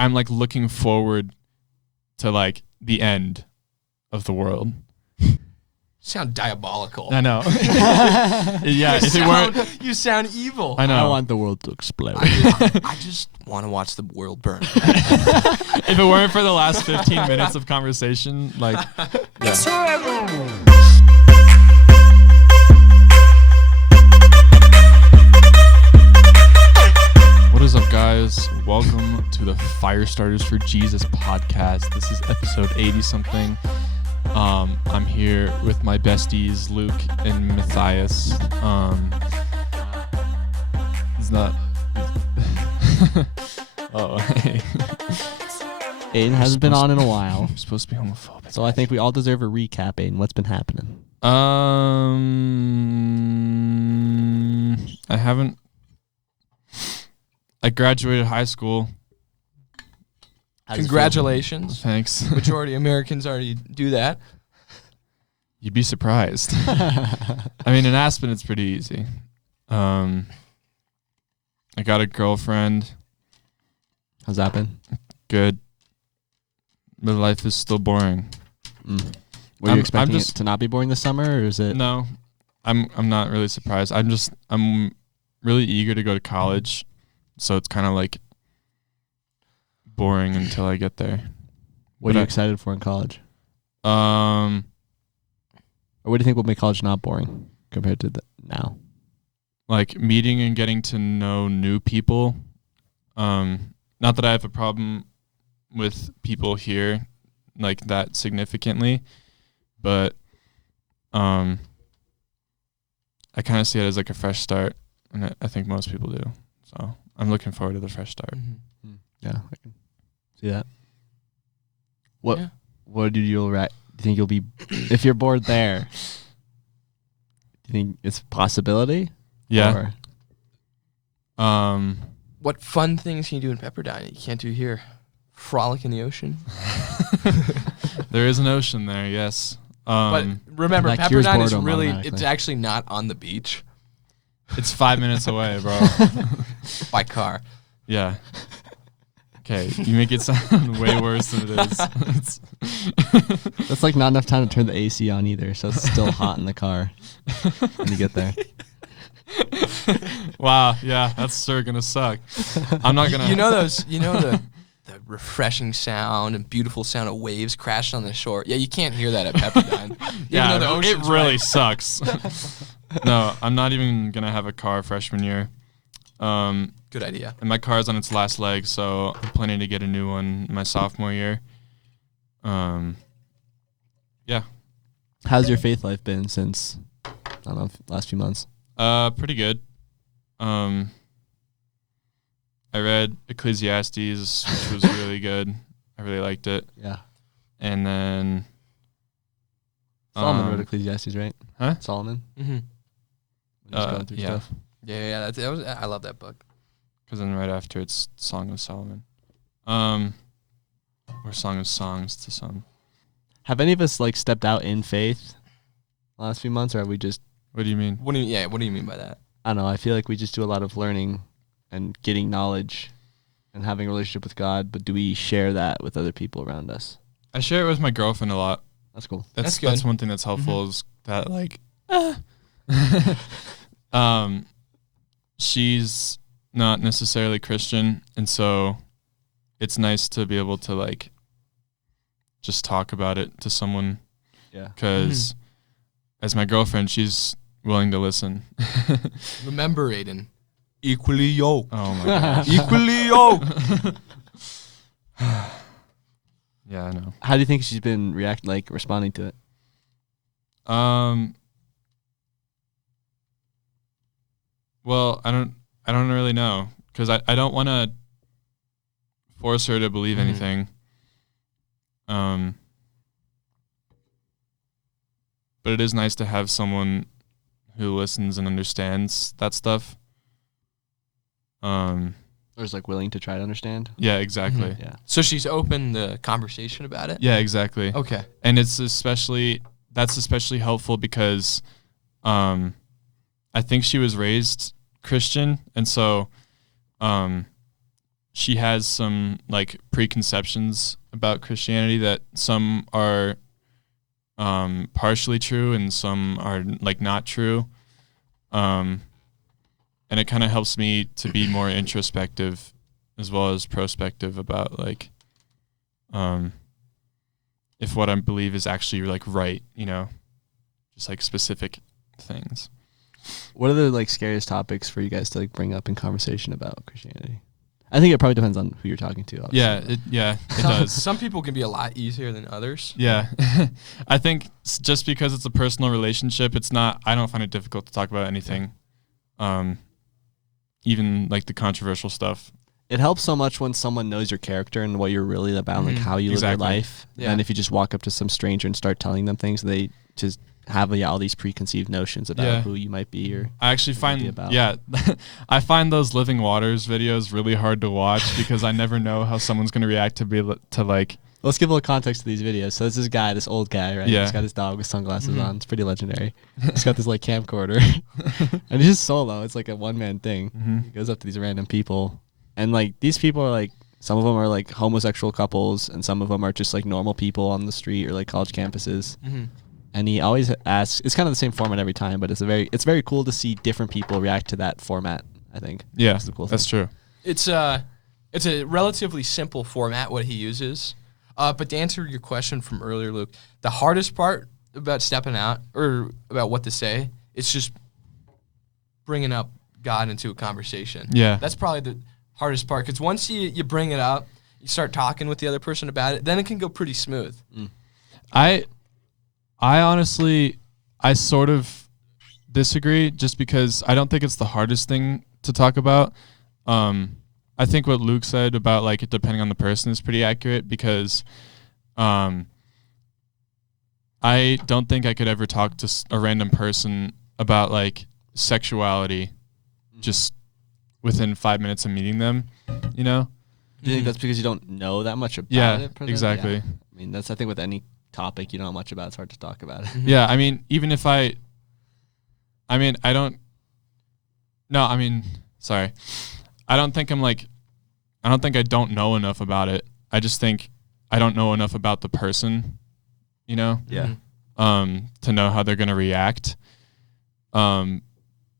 I'm like looking forward to like the end of the world. Sound diabolical. I know. Yeah, You sound evil. I know. I want the world to explode. I just want to watch the world burn. If it weren't for the last 15 minutes of conversation, like, yeah. What is up, guys? Welcome to the Firestarters for Jesus podcast. This is episode 80-something. I'm here with my besties, Luke and Matthias. It's not... Oh, hey. Aiden hasn't been on in a while, I'm supposed to be homophobic. so I think we all deserve a recap, Aiden. What's been happening? I haven't... I graduated high school. Congratulations. Thanks. Majority of Americans already do that. You'd be surprised. I mean, in Aspen, it's pretty easy. I got a girlfriend. How's that been? Good. But life is still boring. Were you expecting it to not be boring this summer, or is it? No, I'm not really surprised. I'm really eager to go to college, so it's kind of like boring until I get there. What are you excited for in college? Or what do you think will make college not boring compared to now? like meeting and getting to know new people. Not that I have a problem with people here like that significantly, but I kind of see it as like a fresh start, and I think most people do. So I'm looking forward to the fresh start. Mm-hmm. Yeah, I can see that. What? Yeah. What do you think you'll be if you're bored there? Do you think it's a possibility? Yeah. Or? What fun things can you do in Pepperdine that you can't do here? Frolic in the ocean. There is an ocean there, yes. But remember, that cures Pepperdine is boredom really, automatically. it's actually not on the beach It's 5 minutes away, bro. by car. Yeah. Okay, you make it sound way worse than it is. That's like not enough time to turn the AC on either, so it's still hot in the car when you get there. Wow, yeah, that's sure gonna suck. I'm not gonna. You know the refreshing sound and beautiful sound of waves crashing on the shore. Yeah, you can't hear that at Pepperdine. Yeah, Even though the it ocean's really right. sucks. No, I'm not even gonna have a car freshman year. Good idea. And my car's on its last leg, so I'm planning to get a new one my sophomore year. Yeah. How's your faith life been since, I don't know, last few months? Pretty good. I read Ecclesiastes, which was really good. I really liked it. Yeah. And then Solomon wrote Ecclesiastes, right? Huh? Solomon? Mm-hmm. When he was going through yeah. stuff. Yeah. I love that book. Because then right after it's Song of Solomon. Or Song of Songs to some. Have any of us like stepped out in faith the last few months, or have we just, What do you mean? What do you mean by that? I don't know, I feel like we just do a lot of learning and getting knowledge and having a relationship with God, but do we share that with other people around us? I share it with my girlfriend a lot. That's cool. That's good. That's one thing that's helpful is that like she's not necessarily Christian, and so it's nice to be able to like just talk about it to someone, Yeah. because as my girlfriend, she's willing to listen. Remember, Aiden, equally yoked. Oh my gosh. Equally yoked. Yeah, I know. How do you think she's been responding to it? Well, I don't really know, because I don't want to force her to believe anything. But it is nice to have someone who listens and understands that stuff. Or is like willing to try to understand? Yeah, exactly. Yeah. So she's open the conversation about it? Yeah, exactly. Okay. And that's especially helpful because I think she was raised Christian, and so she has some like preconceptions about Christianity that some are partially true and some are like not true. And it kind of helps me to be more introspective as well as prospective about like if what I believe is actually like right, you know, just like specific things. What are the like scariest topics for you guys to like bring up in conversation about Christianity? I think it probably depends on who you're talking to. Obviously. It does. Some people can be a lot easier than others. Yeah. I think just because it's a personal relationship, I don't find it difficult to talk about anything. Even like the controversial stuff. It helps so much when someone knows your character and what you're really about, like how you live your life. Yeah. And if you just walk up to some stranger and start telling them things, they just have all these preconceived notions about who you might be. Or I actually find, I find those Living Waters videos really hard to watch because I never know how someone's going to react to like. Let's give a little context to these videos. So this guy, this old guy, right? Yeah. He's got his dog with sunglasses on. It's pretty legendary. He's got this like camcorder, and he's just solo. It's like a one-man thing. He goes up to these random people, and like these people are like, some of them are like homosexual couples, and some of them are just like normal people on the street or like college campuses. And he always asks. It's kind of the same format every time, but it's very cool to see different people react to that format. I think. Yeah, that's the cool thing. That's true. It's a relatively simple format what he uses. But to answer your question from earlier, Luke, the hardest part about stepping out or about what to say, it's just bringing up God into a conversation. Yeah. That's probably the hardest part, because once you bring it up, you start talking with the other person about it, then it can go pretty smooth. I honestly, I sort of disagree just because I don't think it's the hardest thing to talk about. I think what Luke said about like it depending on the person is pretty accurate because I don't think I could ever talk to a random person about like sexuality just within 5 minutes of meeting them, you know? Do you think that's because you don't know that much about it? Yeah, exactly. Yeah. I mean, that's I think with any topic you don't know much about, it's hard to talk about it. Yeah, I mean, even if I don't think I don't know enough about it. I just think I don't know enough about the person, you know? Yeah. To know how they're going to react. But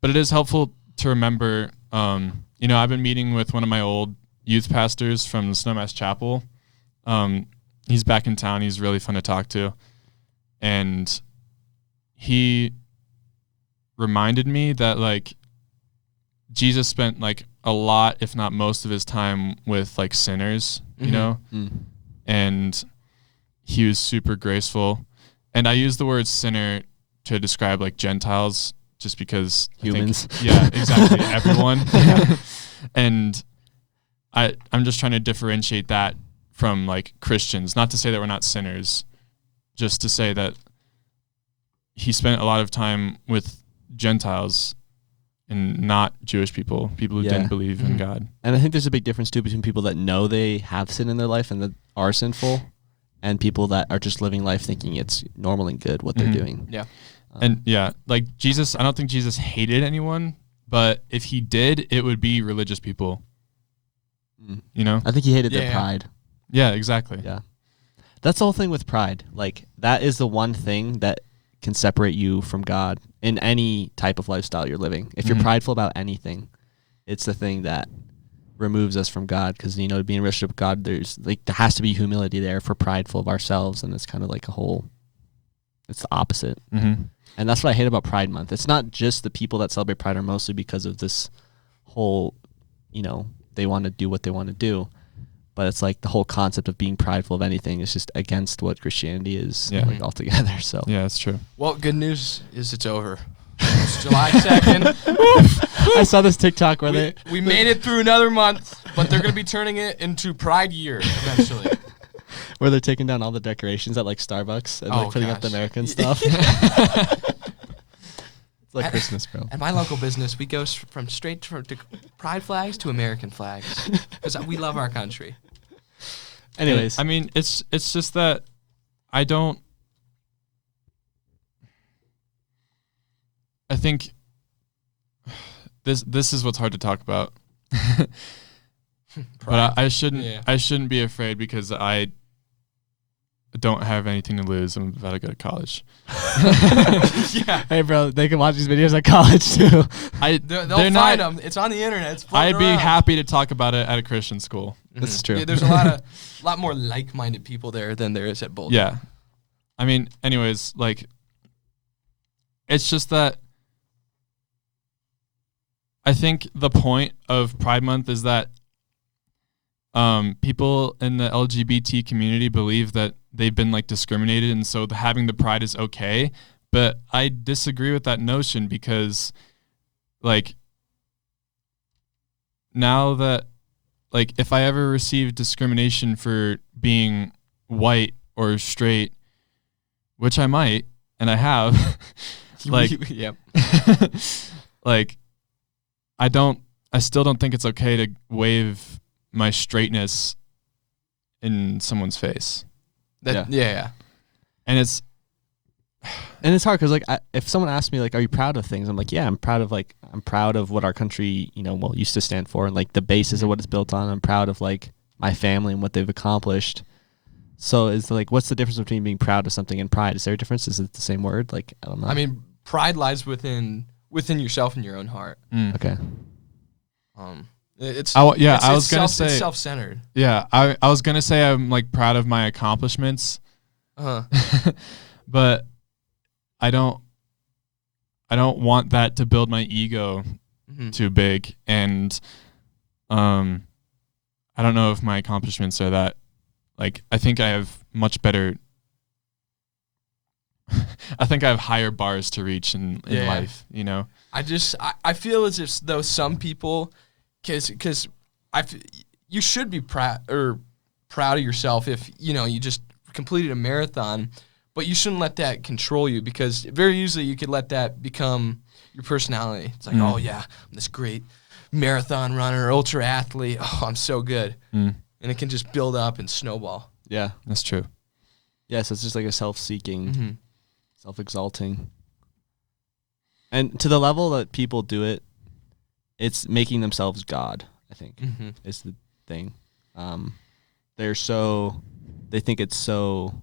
it is helpful to remember, you know, I've been meeting with one of my old youth pastors from the Snowmass Chapel. He's back in town. He's really fun to talk to. And he reminded me that, like, Jesus spent, like, a lot, if not most of his time with, like, sinners, you know? And he was super graceful. And I use the word sinner to describe, like, Gentiles just because humans. Exactly. Everyone. And I'm just trying to differentiate that from, like, Christians. Not to say that we're not sinners, just to say that he spent a lot of time with Gentiles and not Jewish people who didn't believe in God. And I think there's a big difference, too, between people that know they have sin in their life and that are sinful and people that are just living life thinking it's normal and good what they're doing. Yeah. And, like, Jesus, I don't think Jesus hated anyone, but if he did, it would be religious people. You know? I think he hated their pride. Yeah, exactly. Yeah. That's the whole thing with pride. Like, that is the one thing that can separate you from God in any type of lifestyle you're living. If you're prideful about anything, it's the thing that removes us from God, because, you know, to be in a relationship with God, there has to be humility there. If we're prideful of ourselves, and it's kind of like it's the opposite. And that's what I hate about Pride Month. It's not just the people that celebrate Pride are mostly because of this whole, you know, they want to do what they want to do. But it's like the whole concept of being prideful of anything is just against what Christianity is like altogether. So yeah, that's true. Well, good news is it's over. It's July 2nd. I saw this TikTok where we made it through another month, but they're going to be turning it into Pride Year eventually. Where they're taking down all the decorations at like Starbucks and like putting up the American stuff. It's like Christmas, bro. At my local business, we go from straight to pride flags to American flags because we love our country. Anyways, I mean, it's just that I think this is what's hard to talk about. But I shouldn't. Yeah. I shouldn't be afraid because I don't have anything to lose. I'm about to go to college. Yeah. Hey, bro, they can watch these videos at college too. They'll find them. It's on the internet. It's floating I'd be around. happy to talk about it at a Christian school. This is true. Yeah, there's a lot more like-minded people there than there is at Boulder. Yeah. I mean, anyways, like, it's just that I think the point of Pride Month is that people in the LGBT community believe that they've been like discriminated, and so having the pride is okay. But I disagree with that notion because, like, now that, like, if I ever receive discrimination for being white or straight, which I might, and I have, like, Yep. like, I still don't think it's okay to wave my straightness in someone's face. Yeah. And it's hard because, like, if someone asks me, like, are you proud of things? I'm like, yeah, I'm proud of what our country, used to stand for, and, like, the basis of what it's built on. I'm proud of, like, my family and what they've accomplished. So it's like, what's the difference between being proud of something and pride? Is there a difference? Is it the same word? Like, I don't know. I mean, pride lies within yourself and your own heart. Okay. I was gonna say it's self-centered. Yeah, I was gonna say I'm like proud of my accomplishments, but I don't want that to build my ego too big, and I don't know if my accomplishments are that. Like, I think I have much better. I think I have higher bars to reach in life. I feel as if though some people, because you should be proud of yourself if you just completed a marathon, but you shouldn't let that control you, because very easily you could let that become your personality. It's like, oh yeah, I'm this great marathon runner, ultra athlete. Oh, I'm so good, and it can just build up and snowball. Yeah, that's true. Yeah, so it's just like a self-seeking, self-exalting. And to the level that people do it, it's making themselves God, I think, is the thing. They think it's so,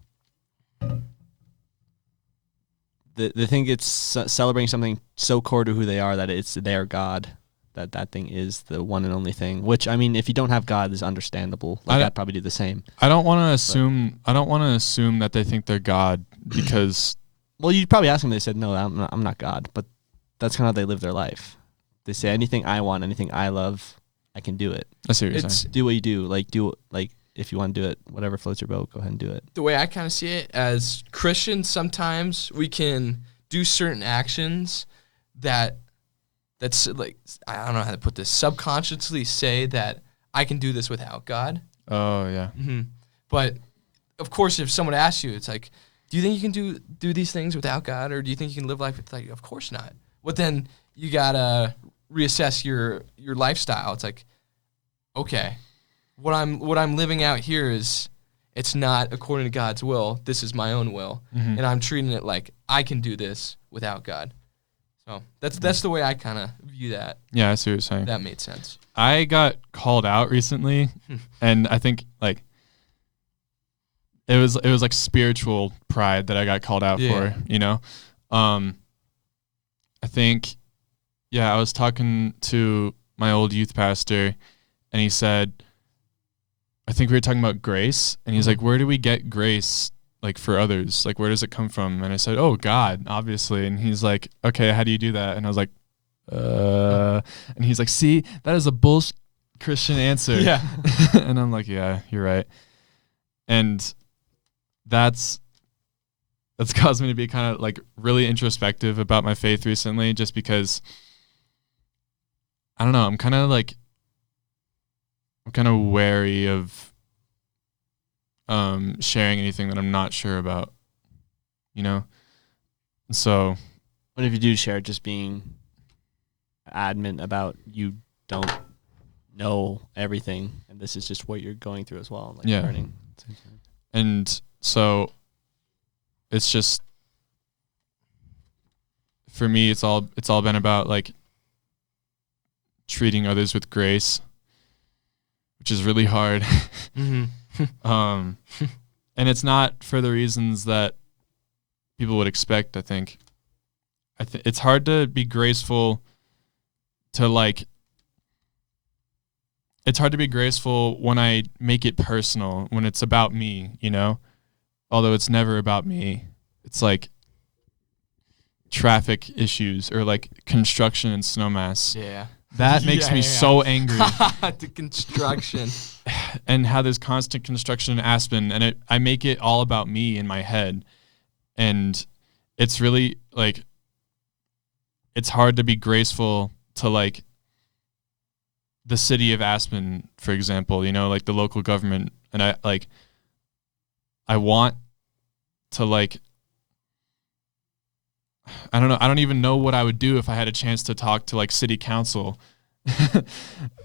they think it's celebrating something so core to who they are that it's their God, that thing is the one and only thing. Which, I mean, if you don't have God, is understandable. Like, I'd probably do the same. I don't want to assume that they think they're God because. Well, you'd probably ask them. They said, no, I'm not God. But that's kind of how they live their life. They say, anything I want, anything I love, I can do it. I see what you're saying. Do what you do. Like, if you want to do it, whatever floats your boat, go ahead and do it. The way I kind of see it, as Christians, sometimes we can do certain actions that's like, I don't know how to put this, subconsciously say that I can do this without God. Oh, yeah. But, of course, if someone asks you, it's like, do you think you can do these things without God, or do you think you can live life with, like, of course not. But then you got to reassess your lifestyle. It's like, okay, what I'm living out here is, it's not according to God's will. This is my own will. And I'm treating it like I can do this without God. So that's the way I kind of view that. Yeah, I see what you're saying. That made sense. I got called out recently, and I think like it was like spiritual pride that I got called out for. I think, I was talking to my old youth pastor, and he said, I think we were talking about grace, and he's like, where do we get grace? Like, for others, like, where does it come from? And I said, oh, God, obviously. And he's like, okay, how do you do that? And I was like, and he's like, see, that is a bullshit Christian answer. Yeah. And I'm like, yeah, you're right. And that's caused me to be kind of like really introspective about my faith recently, just because I don't know, I'm kind of wary of sharing anything that I'm not sure about, So what if you do share, just being adamant about you don't know everything, and this is just what you're going through as well, like learning. And so it's just, for me, it's all been about like treating others with grace, which is really hard. And it's not for the reasons that people would expect, I think. It's hard to be graceful to like, it's hard to be graceful when I make it personal, when it's about me, you know? Although it's never about me. It's like traffic issues or like construction and snowmass. Yeah. That makes me so angry. The construction. And how there's constant construction in Aspen, and I make it all about me in my head. And it's really like, it's hard to be graceful to like the city of Aspen, for example, you know, like the local government. And I want to like, I don't know. I don't even know what I would do if I had a chance to talk to like city council.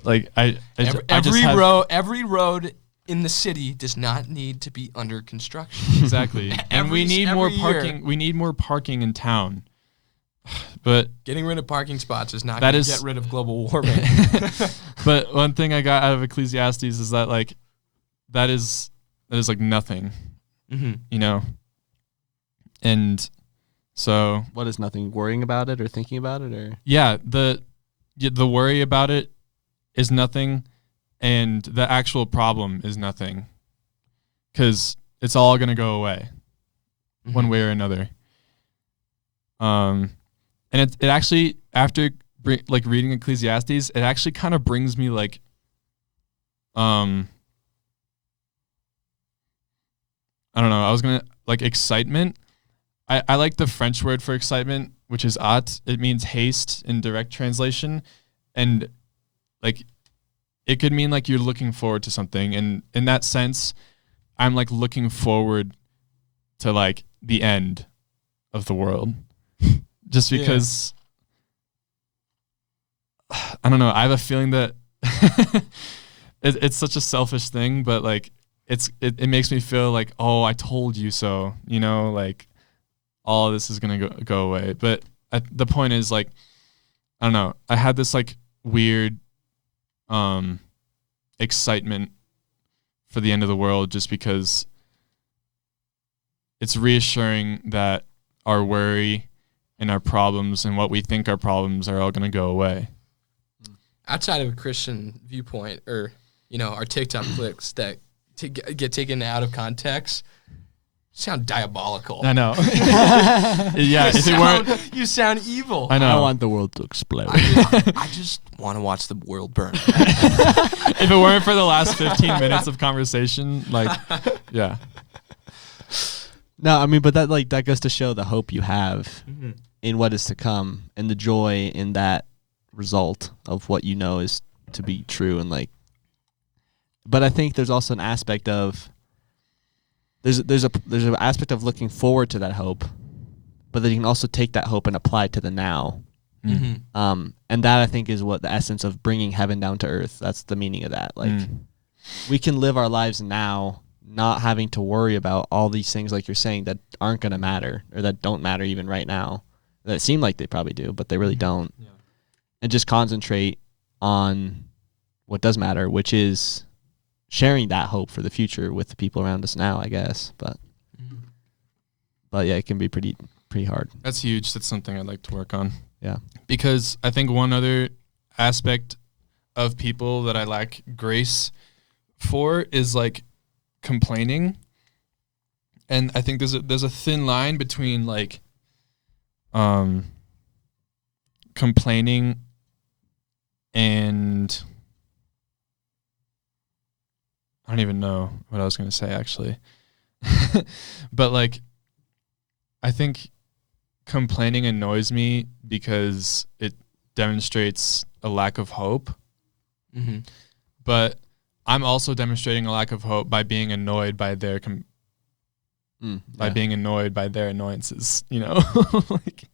Like every road in the city does not need to be under construction. Exactly. And we need more parking. Year. We need more parking in town. But getting rid of parking spots is not going to get rid of global warming. But one thing I got out of Ecclesiastes is that like that is like nothing. You know? And so what is nothing? Worrying about it or thinking about it, or yeah, the worry about it is nothing, and the actual problem is nothing, because it's all gonna go away, one way or another. And it actually, after like reading Ecclesiastes, it actually kind of brings me like, I don't know. I was gonna like excitement. I like the French word for excitement, which is hâte. It means haste in direct translation. And like, it could mean like you're looking forward to something. And in that sense, I'm like looking forward to like the end of the world. Just because, I don't know. I have a feeling that it's such a selfish thing, but like it makes me feel like, oh, I told you so, you know, like, all of this is going to go away. But the point is, like, I don't know. I had this, like, weird excitement for the end of the world just because it's reassuring that our worry and our problems and what we think our problems are all going to go away. Outside of a Christian viewpoint, or, you know, our TikTok clicks that get taken out of context sound diabolical. I know. Yeah, you sound evil. I know. I want the world to explode. I just want to watch the world burn. If it weren't for the last 15 minutes of conversation, like, yeah. No, I mean, but that goes to show the hope you have in what is to come and the joy in that result of what you know is to be true. And like, but I think there's also an aspect of there's an aspect of looking forward to that hope, but then you can also take that hope and apply it to the now. And that I think is what the essence of bringing heaven down to earth. That's the meaning of that. Like, we can live our lives now, not having to worry about all these things, like you're saying, that aren't going to matter or that don't matter even right now. That seem like they probably do, but they really don't. Yeah. And just concentrate on what does matter, which is sharing that hope for the future with the people around us now, I guess. But yeah, it can be pretty hard. That's huge. That's something I'd like to work on. Yeah. Because I think one other aspect of people that I lack grace for is like complaining. And I think there's a thin line between like complaining and I don't even know what I was going to say actually. But like, I think complaining annoys me because it demonstrates a lack of hope. But I'm also demonstrating a lack of hope by being annoyed by their being annoyed by their annoyances, you know. Like,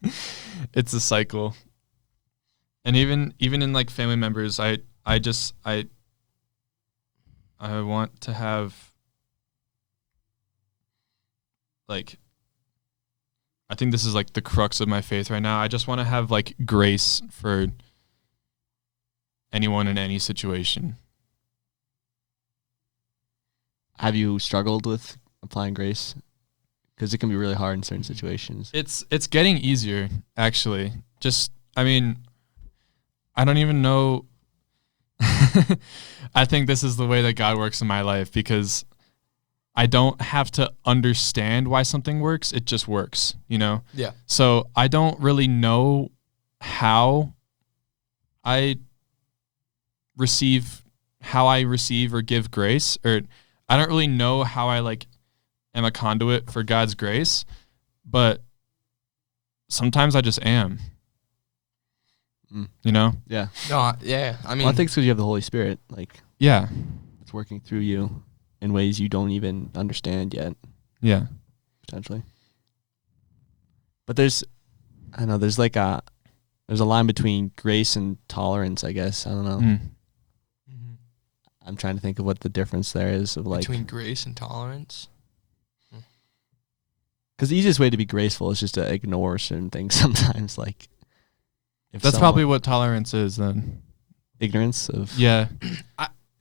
it's a cycle. And even in like family members, I want to have like, I think this is like the crux of my faith right now. I just want to have like grace for anyone in any situation. have you struggled with applying grace? Because it can be really hard in certain situations. It's getting easier, actually. I mean, I don't even know. I think this is the way that God works in my life, because I don't have to understand why something works. It just works, you know? Yeah. So I don't really know how I receive or give grace, or I don't really know how I am a conduit for God's grace, but sometimes I just am. You know? Yeah. No, yeah. I mean, I think it's because you have the Holy Spirit. Yeah. It's working through you in ways you don't even understand yet. Yeah. Potentially. But there's a line between grace and tolerance, I guess. I don't know. mm-hmm. I'm trying to think of what the difference there is of between grace and tolerance. Because the easiest way to be graceful is just to ignore certain things sometimes. If that's probably what tolerance is then. Ignorance of. Yeah.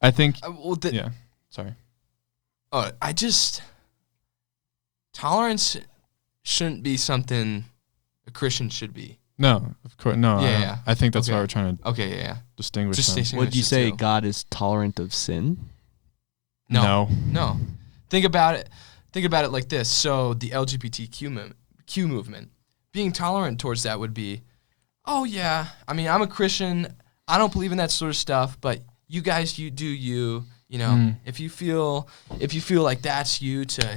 I think. Yeah. Sorry. Oh, tolerance shouldn't be something a Christian should be. No, of course. No. Yeah. I think that's why we're trying to. Okay. Yeah. Distinguish them. Would you say God is tolerant of sin? No. Think about it like this. So the LGBTQ movement, being tolerant towards that would be, oh yeah, I mean, I'm a Christian. I don't believe in that sort of stuff, but you guys, you do you. You know, if you feel like that's you to,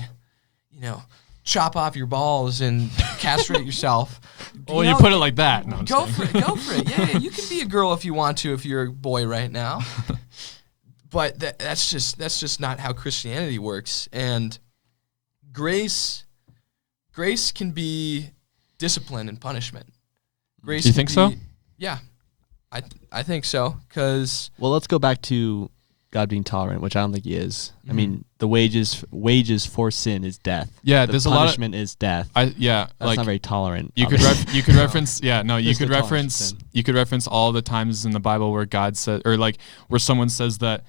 chop off your balls and castrate yourself. Well, you put it like that. No, go for it. Yeah, you can be a girl if you want to, if you're a boy right now. But that's just not how Christianity works. And grace can be discipline and punishment. Grace. Do you think so? Yeah, I think so. Because let's go back to God being tolerant, which I don't think he is. I mean, the wages for sin is death. Yeah, the there's a lot of punishment is death. That's not very tolerant. You could reference. Yeah, no, you could reference. You could reference all the times in the Bible where God said, or where someone says that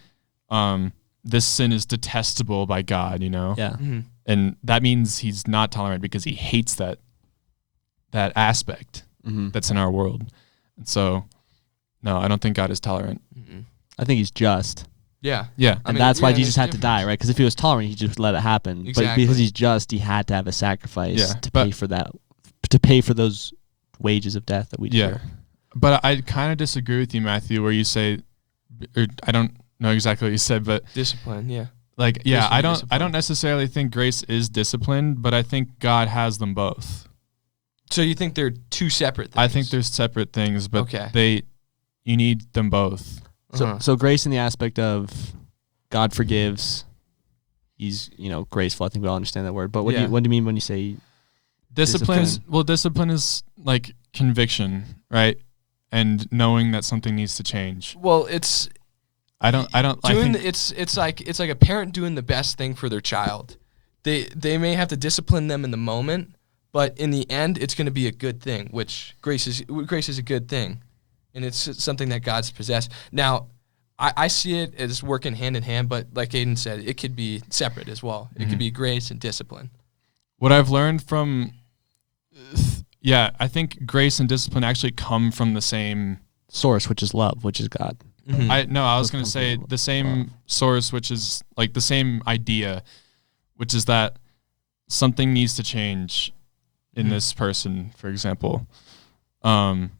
this sin is detestable by God. You know. Yeah. Mm-hmm. And that means he's not tolerant because he hates that aspect that's in our world. And so, no, I don't think God is tolerant. Mm-hmm. I think he's just. Yeah. And that's why Jesus had to die, right? Because if he was tolerant, he'd just let it happen. Exactly. But because he's just, he had to have a sacrifice to pay for that, to pay for those wages of death that we deserve. Yeah. But I kind of disagree with you, Matthew, where you say, or I don't know exactly what you said, but discipline, yeah. I don't necessarily think grace is discipline, but I think God has them both. So you think they're two separate things? I think they're separate things, but you need them both. So grace in the aspect of God forgives, he's graceful. I think we all understand that word. But what do you mean when you say discipline? Discipline is like conviction, right? And knowing that something needs to change. Well, it's like a parent doing the best thing for their child. They may have to discipline them in the moment, but in the end, it's going to be a good thing. Which grace is a good thing. And it's something that God's possessed. Now, I see it as working hand in hand, but like Aiden said, it could be separate as well. It could be grace and discipline. What I've learned from, I think grace and discipline actually come from the same source, which is love, which is God. Mm-hmm. I was going to say the same source, which is like the same idea, which is that something needs to change in this person, for example. And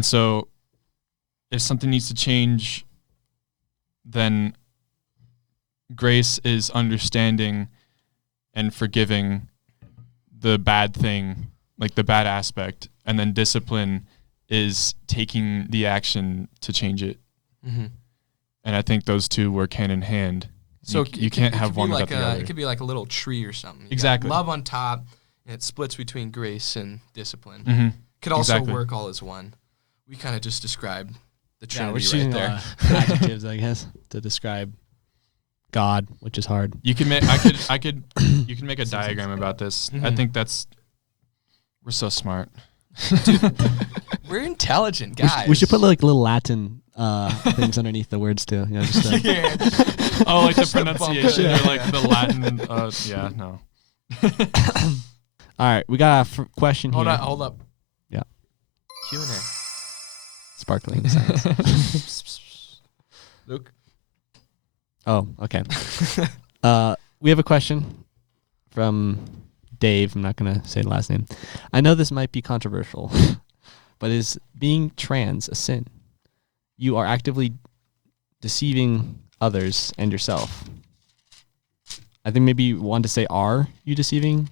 so if something needs to change, then grace is understanding and forgiving the bad thing, like the bad aspect, and then discipline is taking the action to change it. Mm-hmm. And I think those two work hand in hand. So you can't have one without the other. It could be like a little tree or something. Exactly. Love on top, and it splits between grace and discipline. Mm-hmm. Could also work all as one. We kind of just described the Trinity right there. Adjectives, I guess, to describe God, which is hard. You can make you can make a diagram about this. I think we're so smart. Dude, we're intelligent guys. We should put like little Latin things underneath the words too. You know, just Yeah. Oh, like the Just the bump. pronunciation or Yeah. like the Latin. Yeah, no. All right, we got a question Hold here. hold up. Yeah. Q&A. Sparkling sounds. Luke. Oh, okay. We have a question from Dave. I'm not gonna say the last name. I know this might be controversial, but is being trans a sin? You are actively deceiving others and yourself. I think maybe you want to say, are you deceiving?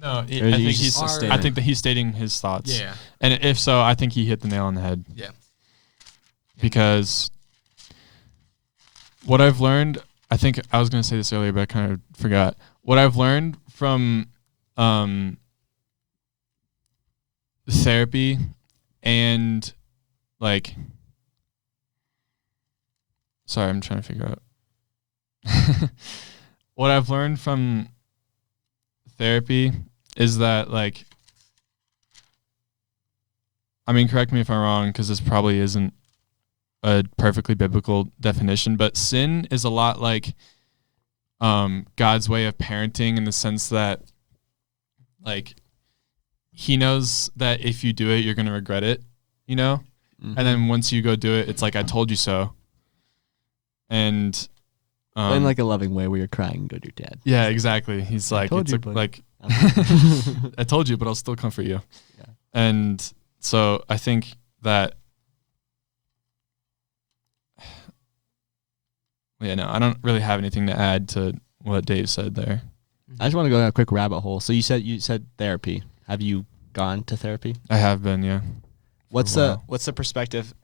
No, Or I is think he he's. just I stating? think that he's stating his thoughts. Yeah. And if so, I think he hit the nail on the head. Yeah. Because what I've learned, I think I was going to say this earlier, but I kind of forgot. What I've learned from therapy and like, sorry, I'm trying to figure out. What I've learned from therapy is that, like, I mean, correct me if I'm wrong, because this probably isn't a perfectly biblical definition, but sin is a lot like God's way of parenting, in the sense that, like, he knows that if you do it, you're going to regret it, you know? Mm-hmm. And then once you go do it, it's like, I told you so. And in like a loving way where you're crying, go to your dad. yeah, exactly. He's like, told it's you, a, buddy. like, I told you, but I'll still comfort you. Yeah. And so I think that, yeah, no, I don't really have anything to add to what Dave said there. I just want to go down a quick rabbit hole. So you said therapy. Have you gone to therapy? I have been, yeah. What's a while. the perspective?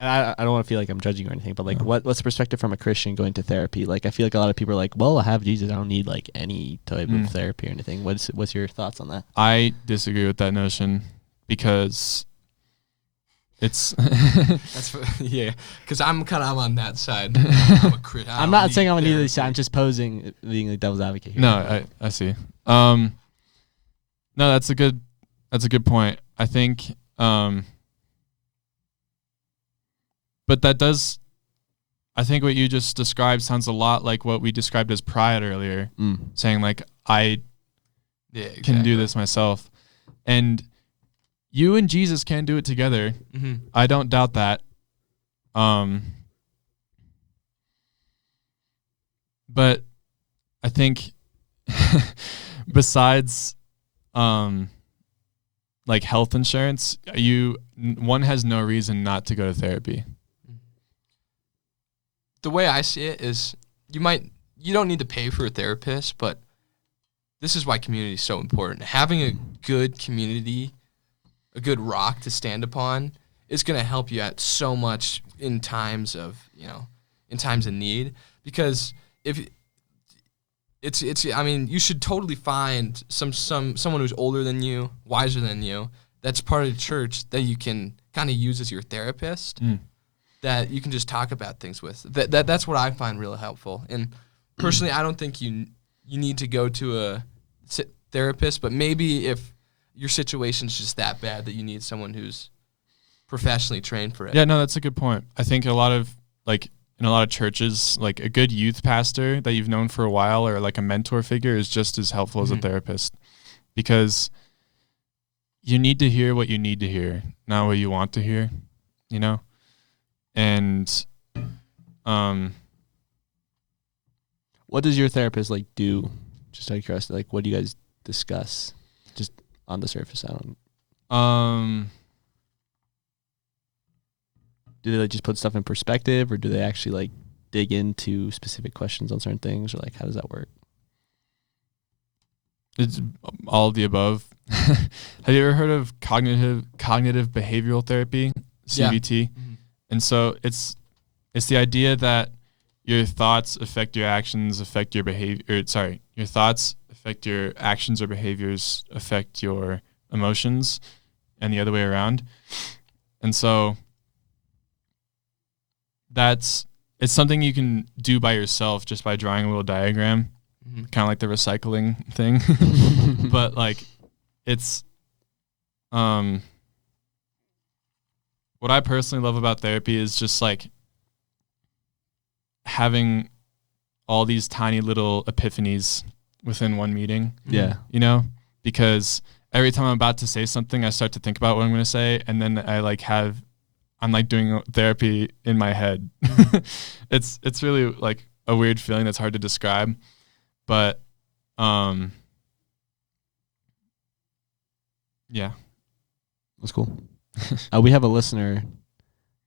And I don't want to feel like I'm judging or anything, but like, No. what's the perspective from a Christian going to therapy? Like, I feel like a lot of people are like, well, I have Jesus, I don't need like any type of therapy or anything. What's your thoughts on that? I disagree with that notion, because it's That's yeah. Because I'm kind of on that side. I'm a crit. I'm not saying I'm on either side. I'm just posing, being the devil's advocate here. no, I see. No, that's a good point. I think, but that does, I think what you just described sounds a lot like what we described as pride earlier, saying like, I can do this myself. And you and Jesus can do it together. Mm-hmm. I don't doubt that. But I think besides like health insurance, one has no reason not to go to therapy. The way I see it is, you don't need to pay for a therapist, but this is why community is so important. Having a good community, a good rock to stand upon, is going to help you out so much in times of need. Because if I mean, you should totally find someone who's older than you, wiser than you, that's part of the church that you can kind of use as your therapist, that you can just talk about things with. That's what I find really helpful. And personally, I don't think you need to go to a therapist, but maybe if your situation's just that bad that you need someone who's professionally trained for it. Yeah, no, that's a good point. I think in a lot of churches, like a good youth pastor that you've known for a while, or like a mentor figure, is just as helpful as a therapist, because you need to hear what you need to hear, not what you want to hear, you know? And what does your therapist like do? Just out of curiosity, like, what do you guys discuss? Just on the surface, I don't. Do they like just put stuff in perspective, or do they actually like dig into specific questions on certain things, or like how does that work? It's all of the above. Have you ever heard of cognitive behavioral therapy, CBT? Yeah. Mm-hmm. And so it's the idea that your thoughts affect your actions, affect your behavior. Your thoughts affect your actions, or behaviors affect your emotions, and the other way around. And so it's something you can do by yourself, just by drawing a little diagram, kind of like the recycling thing. But like, it's what I personally love about therapy is just like having all these tiny little epiphanies within one meeting. Yeah. You know, because every time I'm about to say something, I start to think about what I'm going to say, and then I'm like doing therapy in my head. It's really like a weird feeling that's hard to describe, but yeah, That's cool. We have a listener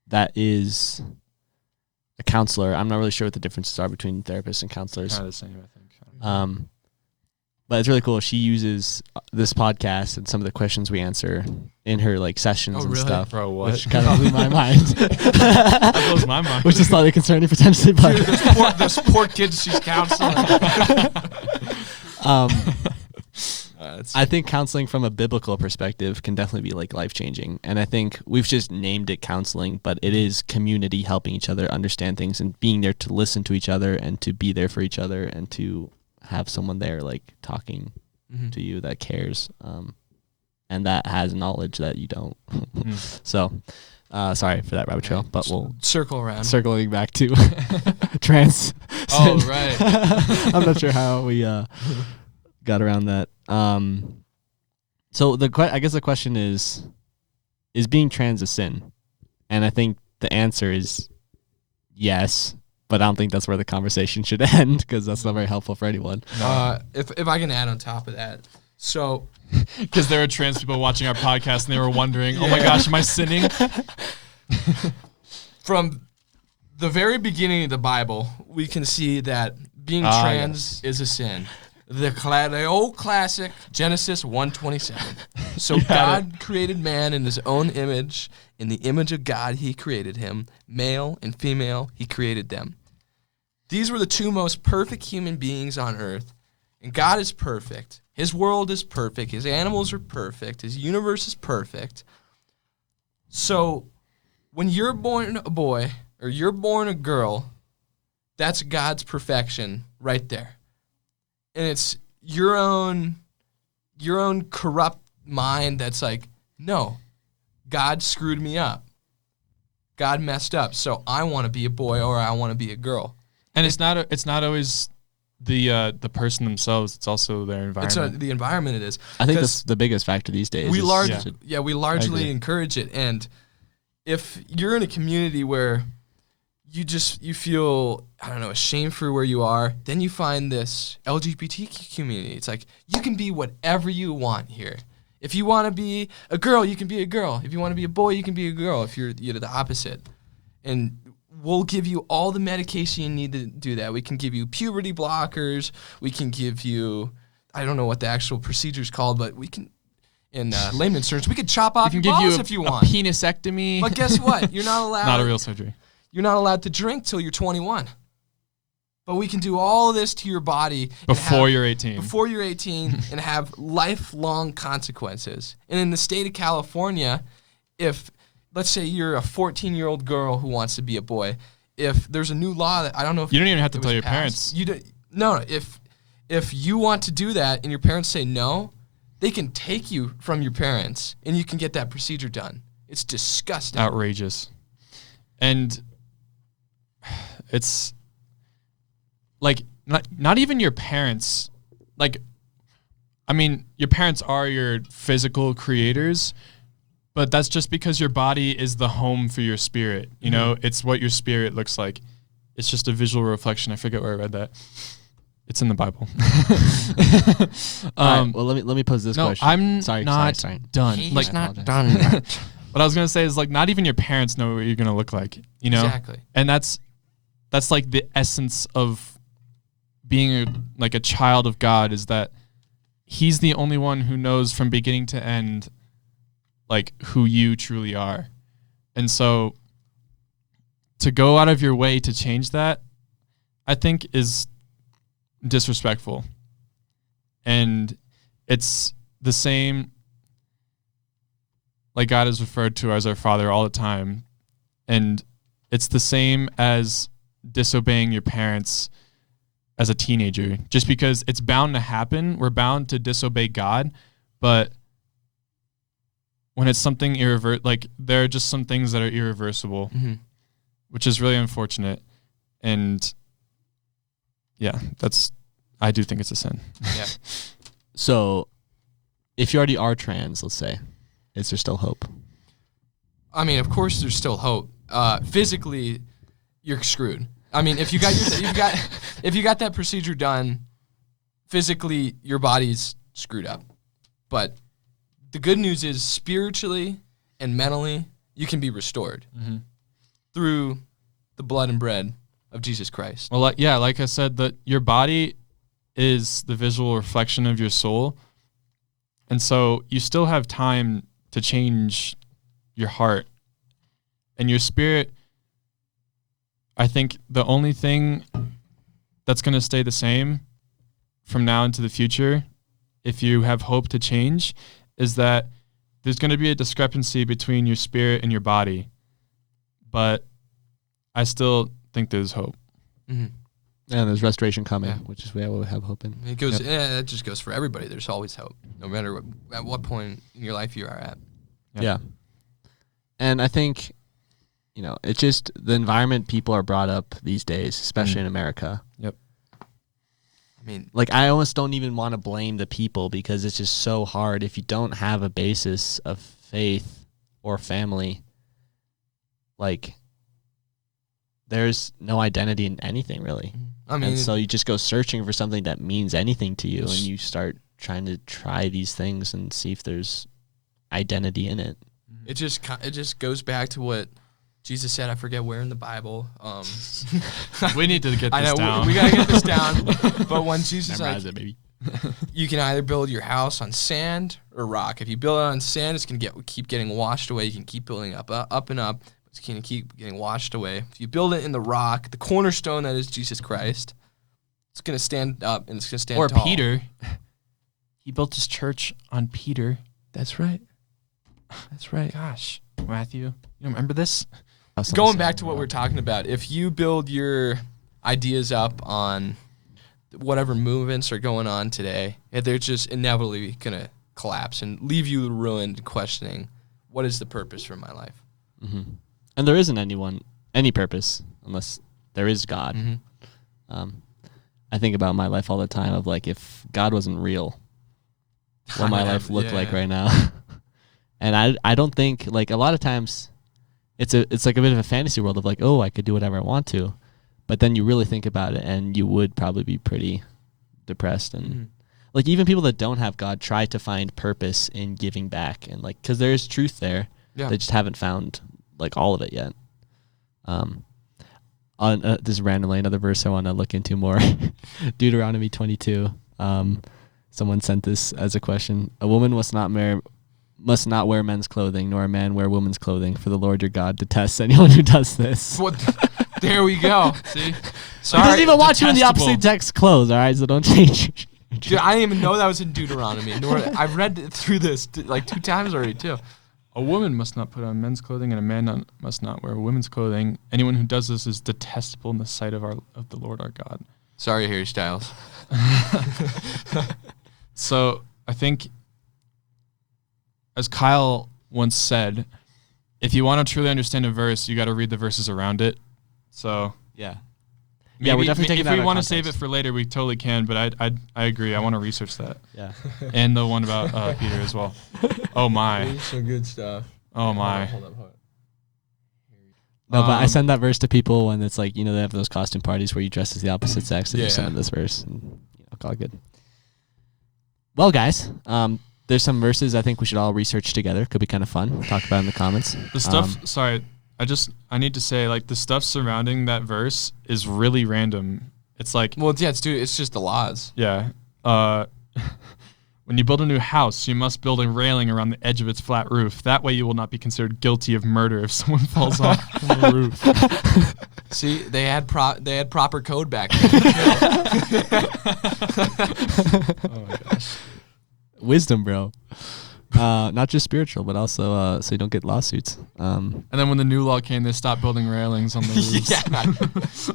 that is a counselor. I'm not really sure what the differences are between therapists and counselors. kind of the same, I think. But it's really cool. She uses this podcast and some of the questions we answer in her like sessions and really? stuff. Bro, what? Which kind of blew my mind. That blows my mind. Which is slightly concerning potentially, but Dude, those poor kids she's counseling. I think counseling from a biblical perspective can definitely be like life-changing. And I think we've just named it counseling, but it is community helping each other understand things and being there to listen to each other and to be there for each other and to have someone there like talking to you that cares and that has knowledge that you don't. So sorry for that rabbit trail, but we'll circle around. Circling back to trans. Oh, right. I'm not sure how we got around that. So I guess the question is being trans a sin? And I think the answer is yes, but I don't think that's where the conversation should end because that's not very helpful for anyone. If I can add on top of that, so because there are trans people watching our podcast and they were wondering, oh my gosh, am I sinning? From the very beginning of the Bible, we can see that being trans is a sin. The old classic Genesis 1:27. So God created man in his own image. In the image of God, he created him. Male and female, he created them. These were the two most perfect human beings on earth. And God is perfect. His world is perfect. His animals are perfect. His universe is perfect. So when you're born a boy or you're born a girl, that's God's perfection right there. And it's your own corrupt mind that's like, no, God screwed me up. God messed up. So I want to be a boy or I want to be a girl. And it's not always the person themselves. It's also their environment. It's the environment it is. I think that's the biggest factor these days. We largely encourage it. And if you're in a community where you feel, I don't know, ashamed for where you are, then you find this LGBTQ community. It's like, you can be whatever you want here. If you want to be a girl, you can be a girl. If you want to be a boy, you can be a girl if you're the opposite. And we'll give you all the medication you need to do that. We can give you puberty blockers. We can give you, I don't know what the actual procedure's called, but we can, in layman's terms, we could chop off your balls if you want. A penisectomy. But guess what? You're not allowed. Not a real surgery. You're not allowed to drink till you're 21. But we can do all of this to your body before you're 18. Before you're 18 and have lifelong consequences. And in the state of California, if, let's say you're a 14-year-old girl who wants to be a boy, if there's a new law that, I don't know if you don't even have to tell your passed, parents. No, if you want to do that and your parents say no, they can take you from your parents and you can get that procedure done. It's disgusting. Outrageous. And it's like not even your parents. Like, I mean, your parents are your physical creators, but that's just because your body is the home for your spirit. You know, it's what your spirit looks like. It's just a visual reflection. I forget where I read that. It's in the Bible. Right, well, let me pose this question. I'm sorry. done. He's like, not done yet. What I was gonna say is, like, not even your parents know what you're gonna look like. You know, Exactly. and that's like the essence of being a child of God, is that He's the only one who knows from beginning to end, like, who you truly are. And so to go out of your way to change that, I think, is disrespectful. And it's the same, like, God is referred to as our Father all the time. And it's the same as disobeying your parents as a teenager. Just because it's bound to happen, we're bound to disobey God, but when it's something like there are just some things that are irreversible, which is really unfortunate. And yeah, I do think it's a sin. Yeah. So if you already are trans, let's say, is there still hope? I mean, of course there's still hope. Physically, you're screwed. I mean, if you got if you got that procedure done, physically your body's screwed up. But the good news is spiritually and mentally you can be restored through the blood and bread of Jesus Christ. Well, like I said, that your body is the visual reflection of your soul. And so you still have time to change your heart. And your spirit, I think the only thing that's going to stay the same from now into the future, if you have hope to change, is that there's going to be a discrepancy between your spirit and your body. But I still think there's hope. And there's restoration coming, which is what we have hope in. It goes. It just goes for everybody. There's always hope, no matter at what point in your life you are at. Yeah. And I think, it's just the environment people are brought up these days, especially in America. Yep. I mean, like, I almost don't even want to blame the people because it's just so hard if you don't have a basis of faith or family. Like, there's no identity in anything, really. I mean, and so you just go searching for something that means anything to you, and you start trying to try these things and see if there's identity in it. It just goes back to what Jesus said. I forget where in the Bible. We need to get this I know, down. we gotta get this down. But when Jesus Memorize it, baby. you can either build your house on sand or rock. If you build it on sand, it's gonna keep getting washed away. You can keep building up and up. It's gonna keep getting washed away. If you build it in the rock, the cornerstone that is Jesus Christ, it's gonna stand up and it's gonna stand tall. Or Peter. He built his church on Peter. That's right. That's right. Gosh, Matthew, you don't remember this? Going back to what we're talking about, if you build your ideas up on whatever movements are going on today, they're just inevitably going to collapse and leave you ruined, questioning, what is the purpose for my life? And there isn't any purpose unless there is God. I think about my life all the time of, like, if God wasn't real, what my life looked like right now. And I don't think, like, a lot of times it's like a bit of a fantasy world of, like, oh, I could do whatever I want to. But then you really think about it and you would probably be pretty depressed. And like, even people that don't have God try to find purpose in giving back, and, like, because there is truth there. They just haven't found, like, all of it yet. On this randomly another verse I want to look into more. Deuteronomy 22. Someone sent this as a question. A woman must not wear men's clothing, nor a man wear woman's clothing, for the Lord your God detests anyone who does this. There we go. See? Sorry. He doesn't even want you in the opposite sex clothes, all right? So don't change. Dude, I didn't even know that was in Deuteronomy. I've read through this like 2 times already, too. A woman must not put on men's clothing, and a man must not wear women's clothing. Anyone who does this is detestable in the sight of the Lord our God. Sorry, Harry Styles. So I think, as Kyle once said, if you want to truly understand a verse, you got to read the verses around it. So yeah, maybe, we're definitely taking that if we want to context. save it for later, we totally can. But I agree. I want to research that. Yeah, and the one about Peter as well. Oh my, some good stuff. Oh my. Hold up. No, but I send that verse to people when it's like, they have those costume parties where you dress as the opposite sex, and you send them this verse, and call it good. Well, guys, there's some verses I think we should all research together. Could be kind of fun. Talk about it in the comments. The stuff. Sorry, I need to say, like, the stuff surrounding that verse is really random. It's like, well, yeah, it's just the laws. Yeah. When you build a new house, you must build a railing around the edge of its flat roof. That way you will not be considered guilty of murder if someone falls off from the roof. See, they had proper code back then. Oh my gosh. Wisdom, bro. Not just spiritual, but also so you don't get lawsuits. And then when the new law came, they stopped building railings on the roofs.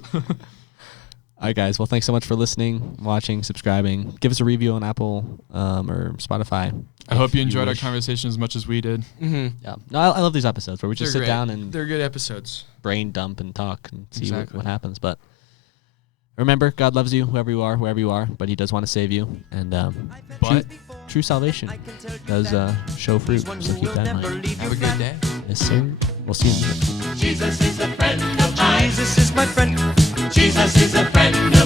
All right, guys. Well, thanks so much for listening, watching, subscribing. Give us a review on Apple or Spotify. I hope you enjoyed our wish. conversation as much as we did. Mm-hmm. Yeah. No, I love these episodes where we just sit down and they're good episodes. brain dump and talk and see Exactly. what happens. But remember, God loves you, wherever you are, but He does want to save you. And But true salvation does show fruit, so keep that in mind. Have a good day. Yes, sir. We'll see you. Jesus is a friend of mine. Jesus is my friend. Jesus is a friend of